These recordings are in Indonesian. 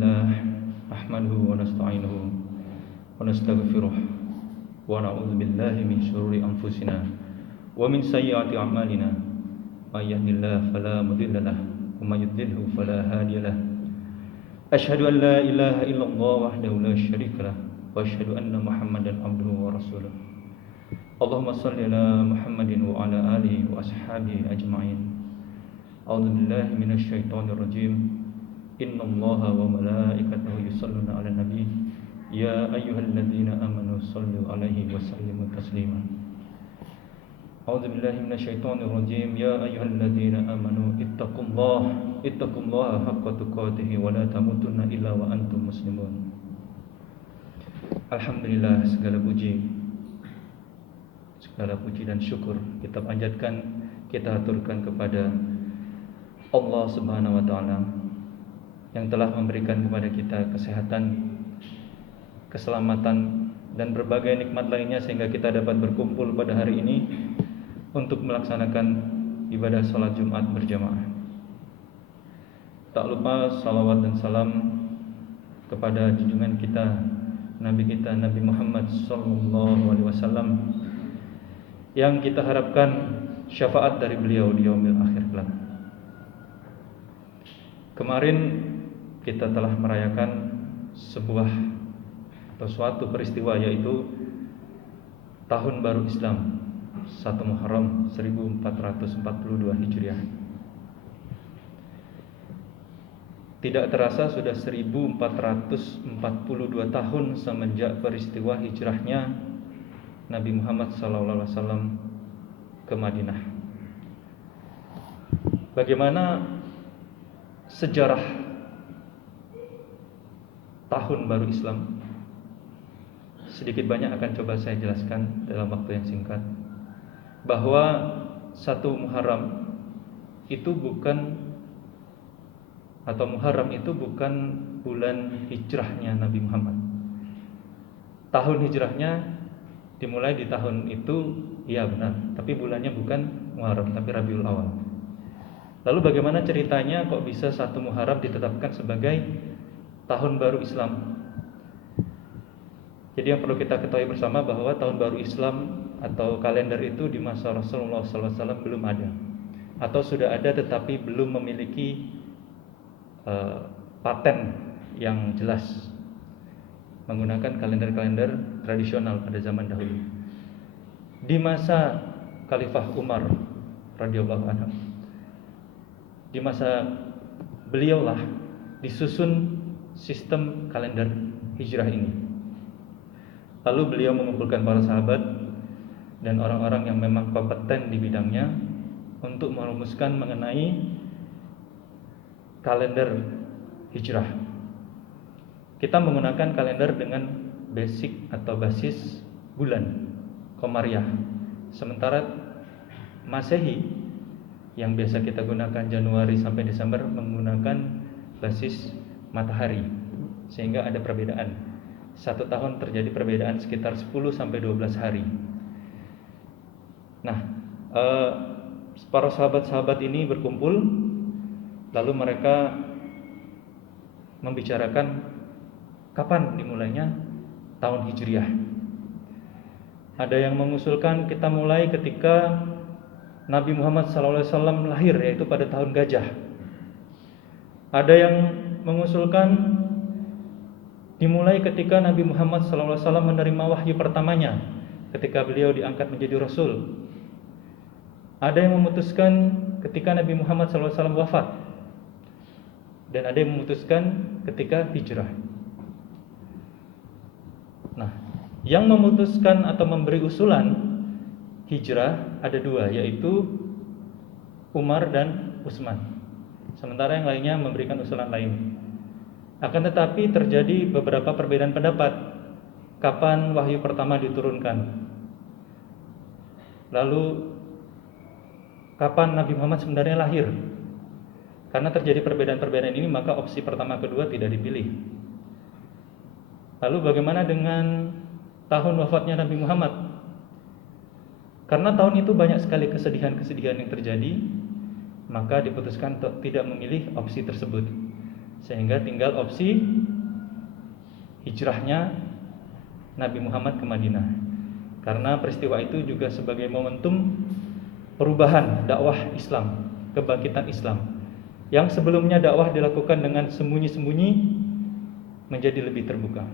لله نحمده ونستعينه ونستغفره ونعوذ بالله من شرور أنفسنا ومن سيئات أعمالنا من يهد الله فلا مضل له ومن يضلل فلا هادي له أشهد أن لا إله إلا الله وحده لا شريك له وأشهد أن محمدا عبده ورسوله اللهم صل على محمد وعلى آله وأصحابه أجمعين أعوذ بالله من الشيطان الرجيم إن الله وملائكته يصلون على النبي يا أيها الذين آمنوا صلوا عليه وسلموا تسليما أعوذ بالله من الشيطان الرجيم يا أيها الذين آمنوا اتقوا الله حق تقاته ولا تموتن إلا وأنتم مسلمون. Alhamdulillah, segala puji dan syukur kita panjatkan, kita aturkan kepada Allah Subhanahu wa taala yang telah memberikan kepada kita kesehatan, keselamatan dan berbagai nikmat lainnya sehingga kita dapat berkumpul pada hari ini untuk melaksanakan ibadah salat Jumat berjamaah. Tak lupa salawat dan salam kepada junjungan kita, Nabi kita Nabi Muhammad sallallahu alaihi wasallam yang kita harapkan syafaat dari beliau di yaumil akhir kelak. Kemarin kita telah merayakan suatu peristiwa, yaitu Tahun Baru Islam 1 Muharram 1442 Hijriah. Tidak terasa sudah 1442 tahun semenjak peristiwa hijrahnya Nabi Muhammad SAW ke Madinah. Bagaimana sejarah Tahun Baru Islam? Sedikit banyak akan coba saya jelaskan dalam waktu yang singkat, bahwa 1 Muharram itu bukan bulan hijrahnya Nabi Muhammad. Tahun hijrahnya dimulai di tahun itu, iya benar, tapi bulannya bukan Muharram tapi Rabiul Awal. Lalu bagaimana ceritanya kok bisa 1 Muharram ditetapkan sebagai Tahun Baru Islam? Jadi yang perlu kita ketahui bersama bahwa Tahun Baru Islam atau kalender itu di masa Rasulullah SAW belum ada, atau sudah ada tetapi belum memiliki paten yang jelas, menggunakan kalender-kalender tradisional pada zaman dahulu. Di masa Khalifah Umar radhiyallahu anhu, di masa beliaulah disusun sistem kalender hijrah ini. Lalu beliau mengumpulkan para sahabat dan orang-orang yang memang kompeten di bidangnya untuk merumuskan mengenai kalender hijrah. Kita menggunakan kalender dengan basic atau basis bulan Komariah. Sementara Masehi yang biasa kita gunakan Januari sampai Desember menggunakan basis matahari, sehingga ada perbedaan. 1 tahun terjadi perbedaan sekitar 10 sampai 12 hari. Nah, para sahabat-sahabat ini berkumpul, lalu mereka membicarakan kapan dimulainya tahun Hijriah. Ada yang mengusulkan kita mulai ketika Nabi Muhammad SAW lahir, yaitu pada tahun Gajah. Ada yang mengusulkan dimulai ketika Nabi Muhammad SAW menerima wahyu pertamanya, ketika beliau diangkat menjadi Rasul. Ada yang memutuskan ketika Nabi Muhammad SAW wafat, dan ada yang memutuskan ketika hijrah. Nah, yang memutuskan atau memberi usulan hijrah ada 2, yaitu Umar dan Utsman. Sementara yang lainnya memberikan usulan lain. Akan tetapi terjadi beberapa perbedaan pendapat kapan wahyu pertama diturunkan, lalu kapan Nabi Muhammad sebenarnya lahir. Karena terjadi perbedaan-perbedaan ini, maka opsi pertama kedua tidak dipilih. Lalu bagaimana dengan tahun wafatnya Nabi Muhammad? Karena tahun itu banyak sekali kesedihan-kesedihan yang terjadi, maka diputuskan untuk tidak memilih opsi tersebut. sehingga tinggal opsi hijrahnya Nabi Muhammad ke Madinah. Karena peristiwa itu juga sebagai momentum perubahan dakwah Islam, kebangkitan Islam. Yang sebelumnya dakwah dilakukan dengan sembunyi-sembunyi menjadi lebih terbuka.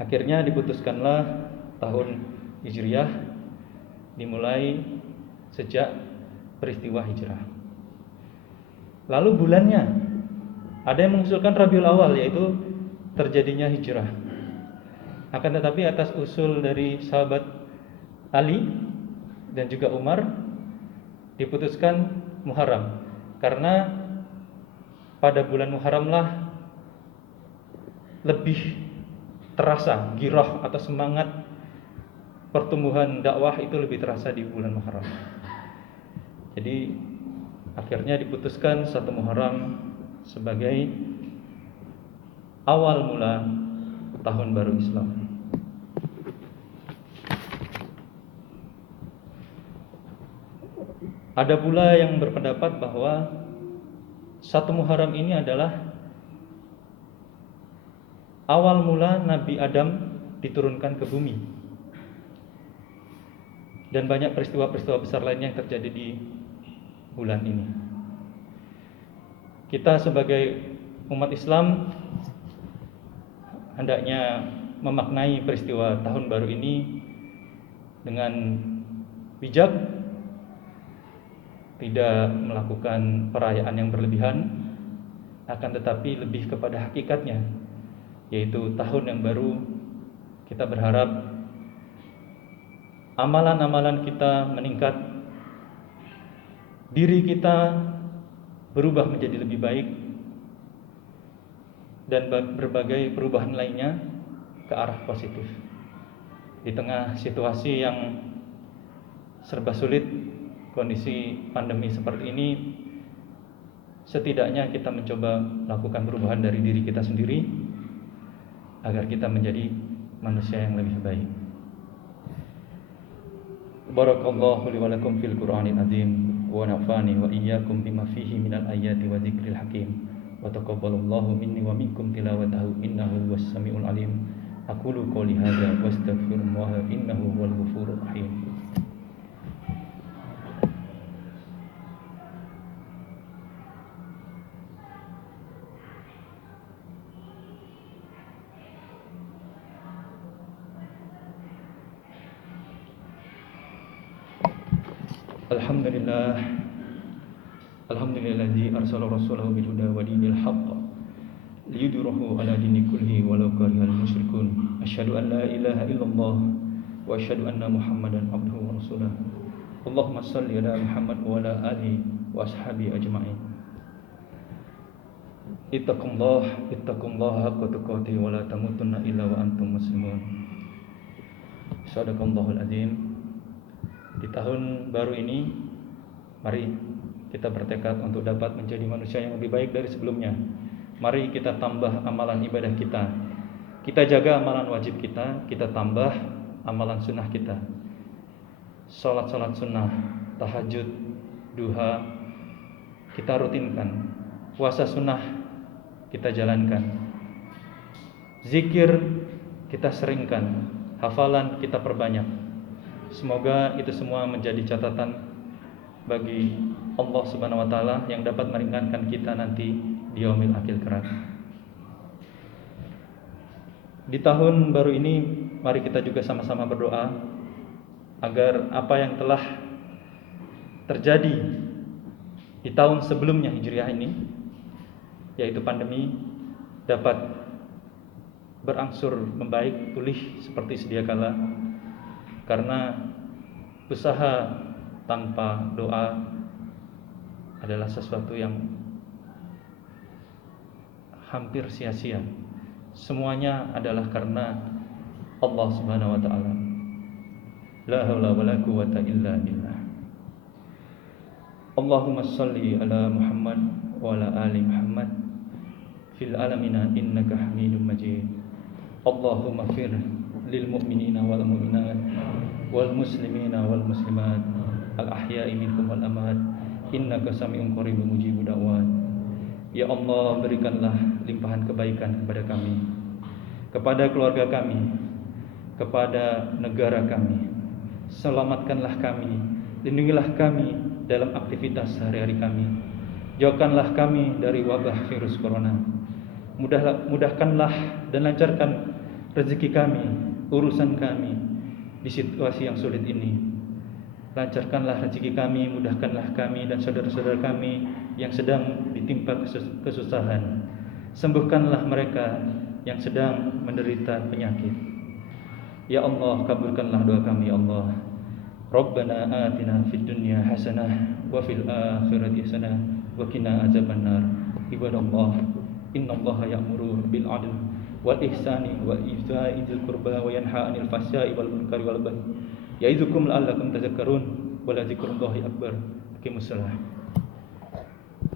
Akhirnya diputuskanlah tahun Hijriah dimulai sejak peristiwa hijrah. Lalu bulannya, ada yang mengusulkan Rabiul Awal, yaitu terjadinya hijrah. Akan tetapi atas usul dari sahabat Ali dan juga Umar, diputuskan Muharram, karena pada bulan Muharramlah lebih terasa girah atau semangat pertumbuhan dakwah itu lebih terasa di bulan Muharram. Jadi akhirnya diputuskan 1 Muharram sebagai awal mula tahun baru Islam. Ada pula yang berpendapat bahwa 1 Muharram ini adalah awal mula Nabi Adam diturunkan ke bumi, dan banyak peristiwa-peristiwa besar lainnya yang terjadi di bulan ini. Kita sebagai umat Islam hendaknya memaknai peristiwa tahun baru ini dengan bijak, tidak melakukan perayaan yang berlebihan, akan tetapi lebih kepada hakikatnya, yaitu tahun yang baru. Kita berharap amalan-amalan kita meningkat, diri kita berubah menjadi lebih baik, dan berbagai perubahan lainnya ke arah positif. Di tengah situasi yang serba sulit, kondisi pandemi seperti ini, setidaknya kita mencoba melakukan perubahan dari diri kita sendiri agar kita menjadi manusia yang lebih baik. Barakallahu li wa lakum fil Qur'anil azim wa nafa'ani wa iyyakum bima fihi minal ayati wa dzikril hakim wa taqabbalallahu minni wa minkum tilawatahu innahu huwas samiul alim. Aqulu qouli hadza wa astaghfirullah innahu huwal ghafurur rahim. Alhamdulillah, alhamdulilladzi arsala rasulahu bil huda wa dinil haqq liyudhhirahu ala dini kullihi walau karihal musyrikun. Asyhadu an la ilaha illallah wa asyhadu anna Muhammadan abduhu wa rasuluh. Allahumma shalli ala Muhammad wa ala alihi wa ashabihi ajma'in. Ittaqullaha haqqa tuqatih wa la tamutunna illa wa antum muslimun. Shadaqallahul azim. Di tahun baru ini, mari kita bertekad untuk dapat menjadi manusia yang lebih baik dari sebelumnya. Mari kita tambah amalan ibadah kita. Kita jaga amalan wajib kita, kita tambah amalan sunnah kita. Salat-salat sunnah, tahajud, duha, kita rutinkan. Puasa sunnah kita jalankan. Zikir kita seringkan. Hafalan kita perbanyak. Semoga itu semua menjadi catatan bagi Allah Subhanahu wa taala yang dapat meringankan kita nanti di yaumil akhir kelak. Di tahun baru ini, mari kita juga sama-sama berdoa agar apa yang telah terjadi di tahun sebelumnya Hijriah ini, yaitu pandemi, dapat berangsur membaik, pulih seperti sedia kala. Karena usaha tanpa doa adalah sesuatu yang hampir sia-sia. Semuanya adalah karena Allah Subhanahu wa taala. La haula wala quwwata illa billah. Allahumma shalli ala Muhammad wa ala ali Muhammad fil alamina innaka Hamidum Majid. Allahumma fir lil mu'minina wal mu'minat wal muslimina wal muslimat al ahya'i minhum wal amwat innaka sami'un qaribun mujibud da'wat Ya Allah, berikanlah limpahan kebaikan kepada kami, kepada keluarga kami, kepada negara kami. Selamatkanlah kami, lindungilah kami dalam aktivitas sehari-hari kami. Jauhkanlah kami dari wabah virus corona. Mudahkanlah dan lancarkan rezeki kami, urusan kami di situasi yang sulit ini. Lancarkanlah rezeki kami, mudahkanlah kami dan saudara-saudara kami yang sedang ditimpa kesusahan. Sembuhkanlah mereka yang sedang menderita penyakit. Ya Allah, kabulkanlah doa kami ya Allah. Rabbana atina fid dunya hasanah wa fil akhirati hasanah wa qina azabannar. Ibadallah, innallaha ya'muru bil 'adli wal ihsani wa ita'i dzil qurba wa yanha 'anil fahsya'i wal munkari wal baghi. Ya'idukum la'allakum tadhakkarun wa la dzikrullahi akbar. Aqimussalah.